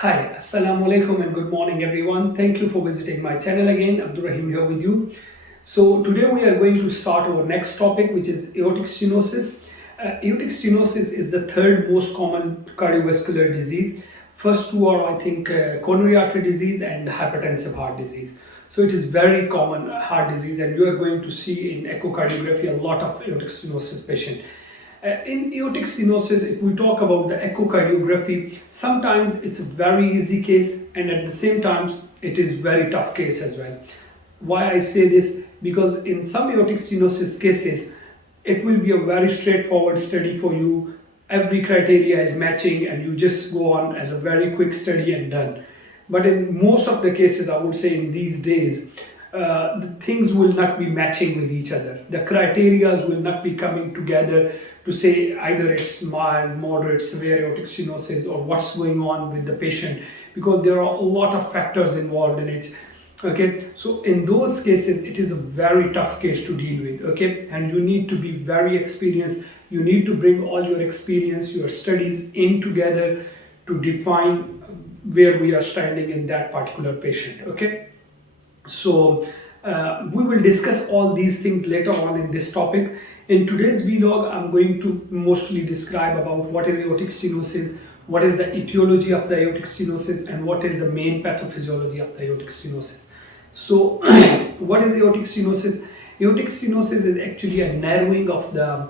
Hi, Assalamu alaikum and good morning everyone. Thank you for visiting my channel again. Abdurrahim here with you. So today we are going to start our next topic, which is aortic stenosis. Aortic stenosis is the third most common cardiovascular disease. First two are, I think, coronary artery disease and hypertensive heart disease. So it is very common heart disease, and you are going to see in echocardiography a lot of aortic stenosis patient. In aortic stenosis, if we talk about the echocardiography, sometimes it's a very easy case, and at the same time, it is very tough case as well. Why I say this? Because in some aortic stenosis cases, it will be a very straightforward study for you. Every criteria is matching, and you just go on as a very quick study and done. But in most of the cases, I would say in these days, the things will not be matching with each other. The criteria will not be coming together to say either it's mild, moderate, severe aortic stenosis or what's going on with the patient, because there are a lot of factors involved in it. Okay, so in those cases it is a very tough case to deal with. Okay, and you need to be very experienced. You need to bring all your experience, your studies in together to define where we are standing in that particular patient. Okay, so we will discuss all these things later on in this topic. In today's vlog, I'm going to mostly describe about what is aortic stenosis, what is the etiology of the aortic stenosis, and what is the main pathophysiology of the aortic stenosis. So, what is aortic stenosis? Aortic stenosis is actually a narrowing of the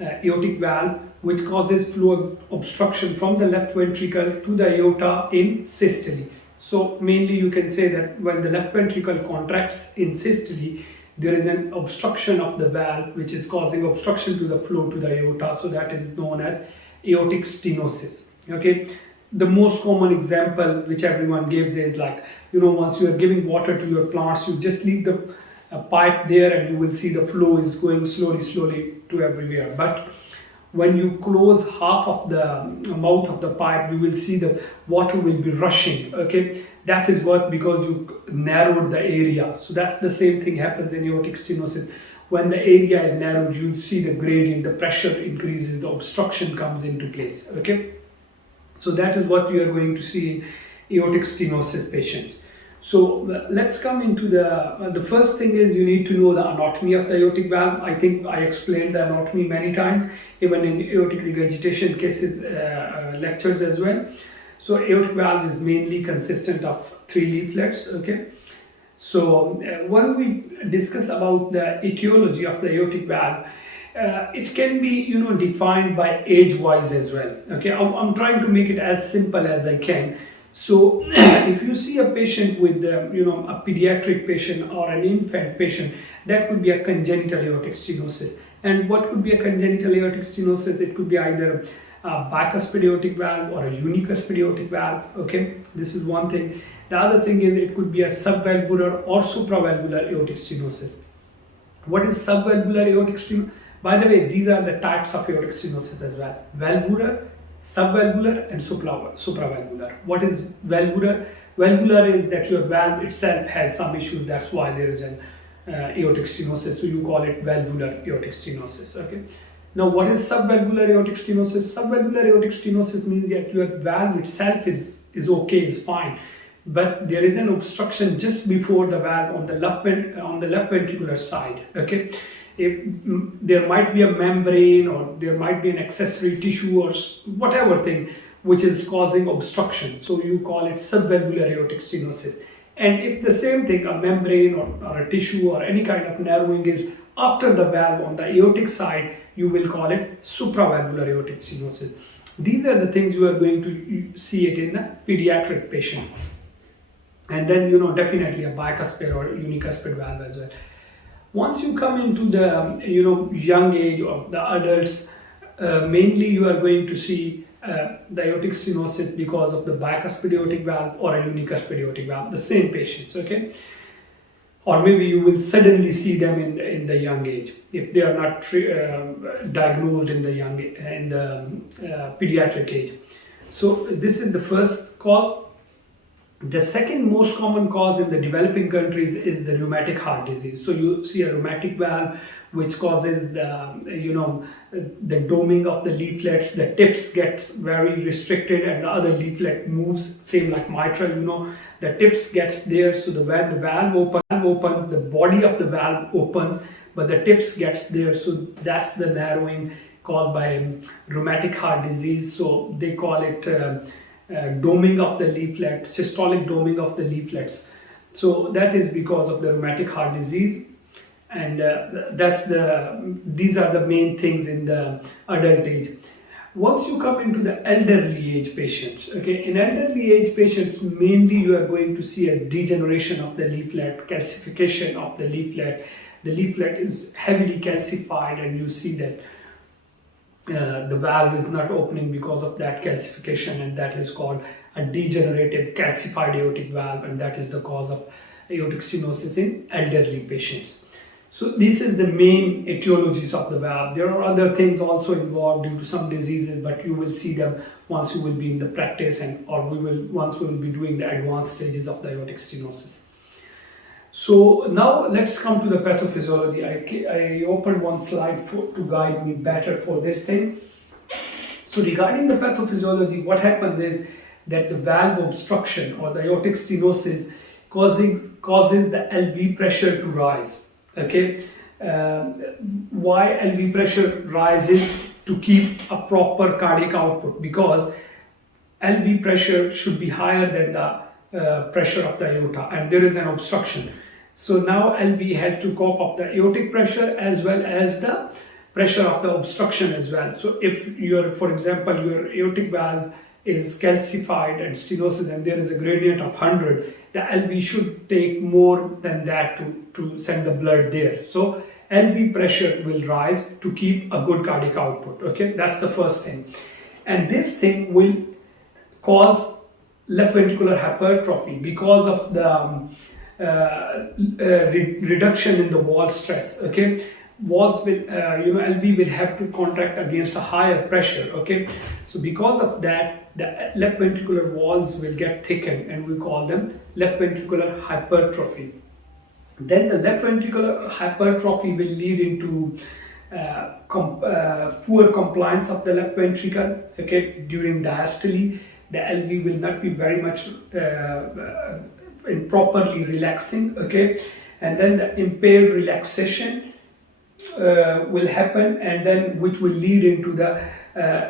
aortic valve, which causes flow obstruction from the left ventricle to the aorta in systole. So mainly you can say that when the left ventricle contracts in systole, there is an obstruction of the valve which is causing obstruction to the flow to the aorta. So that is known as aortic stenosis. Okay. The most common example which everyone gives is like, once you are giving water to your plants, you just leave the pipe there and you will see the flow is going slowly to everywhere. But when you close half of the mouth of the pipe, you will see the water will be rushing. Okay, that is what, because you narrowed the area. So that's the same thing happens in aortic stenosis. When the area is narrowed, you see the gradient, the pressure increases, the obstruction comes into place. Okay, so that is what you are going to see in aortic stenosis patients. So let's come into the first thing is you need to know the anatomy of the aortic valve. I think I explained the anatomy many times, even in aortic regurgitation cases lectures as well. So aortic valve is mainly consistent of three leaflets. Okay. So when we discuss about the etiology of the aortic valve, it can be defined by age wise as well. Okay, I'm trying to make it as simple as I can. So if you see a patient with a pediatric patient or an infant patient, that could be a congenital aortic stenosis. And what could be a congenital aortic stenosis? It could be either a bicuspid aortic valve or a unicuspid aortic valve. Okay, this is one thing. The other thing is it could be a subvalvular or supravalvular aortic stenosis. What is subvalvular aortic stenosis? By the way, these are the types of aortic stenosis as well: valvular, subvalvular, and supravalvular. What is valvular? Valvular is that your valve itself has some issue. That's why there is an aortic stenosis. So you call it valvular aortic stenosis. Okay. Now, what is subvalvular aortic stenosis? Subvalvular aortic stenosis means that your valve itself is okay, is fine, but there is an obstruction just before the valve on the left ventricular side. Okay, if there might be a membrane or there might be an accessory tissue or whatever thing which is causing obstruction, so you call it subvalvular aortic stenosis. And if the same thing, a membrane or a tissue or any kind of narrowing is after the valve on the aortic side, you will call it supravalvular aortic stenosis. These are the things you are going to see it in the pediatric patient. And then definitely a bicuspid or unicuspid valve as well. Once you come into the young age or the adults, mainly you are going to see the aortic stenosis because of the bicuspid aortic valve or a unicuspid aortic valve, the same patients. Okay, or maybe you will suddenly see them in the young age if they are not diagnosed in the pediatric age. So this is the first cause. The second most common cause in the developing countries is the rheumatic heart disease. So you see a rheumatic valve which causes the doming of the leaflets. The tips gets very restricted and the other leaflet moves. Same like mitral, the tips gets there. So when the valve opens, the body of the valve opens, but the tips gets there. So that's the narrowing called by rheumatic heart disease. So they call it doming of the leaflet, systolic doming of the leaflets. So that is because of the rheumatic heart disease, and these are the main things in the adult age. Once you come into the elderly age patients, okay, in elderly age patients, mainly you are going to see a degeneration of the leaflet, calcification of the leaflet. The leaflet is heavily calcified, and you see that the valve is not opening because of that calcification, and that is called a degenerative calcified aortic valve, and that is the cause of aortic stenosis in elderly patients. So this is the main etiologies of the valve. There are other things also involved due to some diseases, but you will see them once you will be in the practice, once we will be doing the advanced stages of the aortic stenosis. So now let's come to the pathophysiology. I opened one slide to guide me better for this thing. So regarding the pathophysiology, what happens is that the valve obstruction or the aortic stenosis causes the LV pressure to rise. Okay, why LV pressure rises? To keep a proper cardiac output, because LV pressure should be higher than the pressure of the aorta, and there is an obstruction. So now LV has to cope up the aortic pressure as well as the pressure of the obstruction as well. So if for example, your aortic valve is calcified and stenosis and there is a gradient of 100, the LV should take more than that to send the blood there. So LV pressure will rise to keep a good cardiac output. Okay, that's the first thing. And this thing will cause left ventricular hypertrophy because of the reduction in the wall stress. Okay, walls will LV will have to contract against a higher pressure. Okay, so because of that, the left ventricular walls will get thickened, and we call them left ventricular hypertrophy. Then the left ventricular hypertrophy will lead into poor compliance of the left ventricle. Okay, during diastole, the LV will not be very much properly relaxing. Okay, and then the impaired relaxation will happen, and then which will lead into the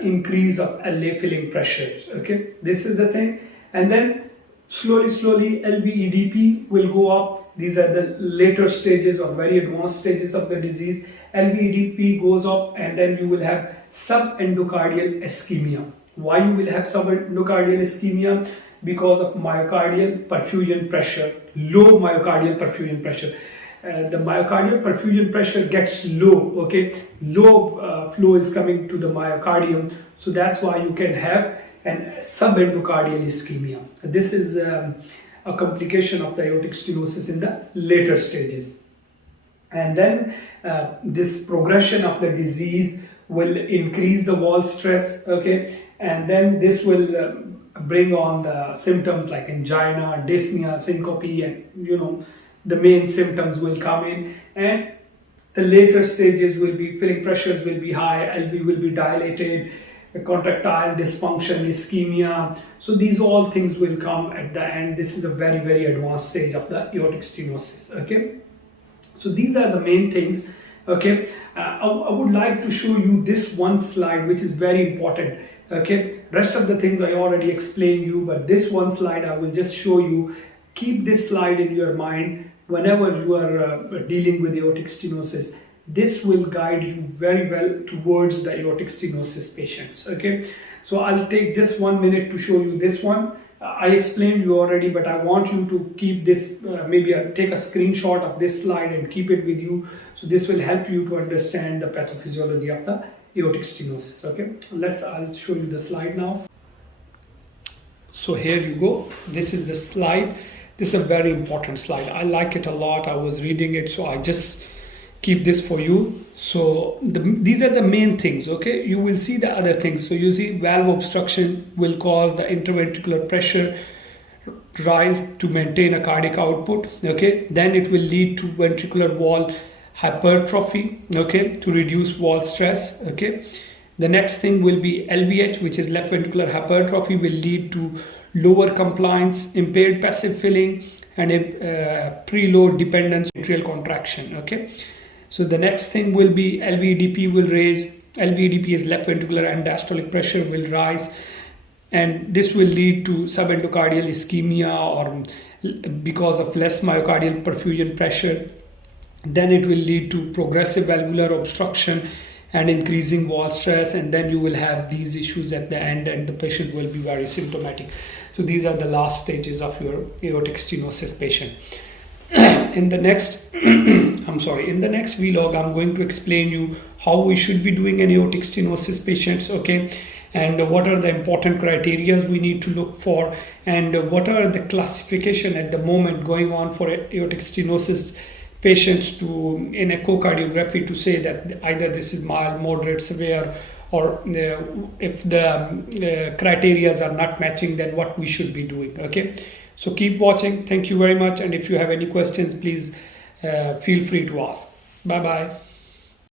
increase of LA filling pressures. Okay, this is the thing. And then slowly LVEDP will go up. These are the later stages or very advanced stages of the disease. LVEDP goes up, and then you will have subendocardial ischemia. Why you will have subendocardial ischemia? Because of myocardial perfusion pressure, low myocardial perfusion pressure. The myocardial perfusion pressure gets low. Okay, low flow is coming to the myocardium, so that's why you can have an subendocardial ischemia. This is a complication of the aortic stenosis in the later stages. And then this progression of the disease will increase the wall stress. Okay, and then this will bring on the symptoms like angina, dyspnea, syncope, and the main symptoms will come in. And the later stages will be filling pressures will be high, LV will be dilated, contractile dysfunction, ischemia. So these all things will come at the end. This is a very, very advanced stage of the aortic stenosis. Okay, so these are the main things. Okay, I would like to show you this one slide, which is very important. Okay, rest of the things I already explained you, but this one slide I will just show you. Keep this slide in your mind whenever you are dealing with aortic stenosis. This will guide you very well towards the aortic stenosis patients. Okay, so I'll take just 1 minute to show you this one. I explained you already, but I want you to keep this, maybe take a screenshot of this slide and keep it with you. So this will help you to understand the pathophysiology of the aortic stenosis. Okay, I'll show you the slide now. So here you go. This is the slide. This is a very important slide. I like it a lot. I was reading it, so I just keep this for you. So these are the main things. Okay, you will see the other things. So you see valve obstruction will cause the interventricular pressure rise to maintain a cardiac output. Okay, then it will lead to ventricular wall hypertrophy, okay, to reduce wall stress. Okay, the next thing will be LVH, which is left ventricular hypertrophy, will lead to lower compliance, impaired passive filling, and a preload dependence atrial contraction. Okay, so the next thing will be LVEDP will raise. LVEDP is left ventricular end diastolic pressure will rise, and this will lead to subendocardial ischemia, or because of less myocardial perfusion pressure. Then it will lead to progressive valvular obstruction and increasing wall stress, and then you will have these issues at the end, and the patient will be very symptomatic. So these are the last stages of your aortic stenosis patient. In the next in the next vlog, I'm going to explain you how we should be doing an aortic stenosis patients, okay, and what are the important criteria we need to look for, and what are the classification at the moment going on for aortic stenosis patients to in echocardiography to say that either this is mild, moderate, severe, or if the criteria are not matching, then what we should be doing. Okay, so keep watching. Thank you very much, and if you have any questions, please feel free to ask. Bye bye.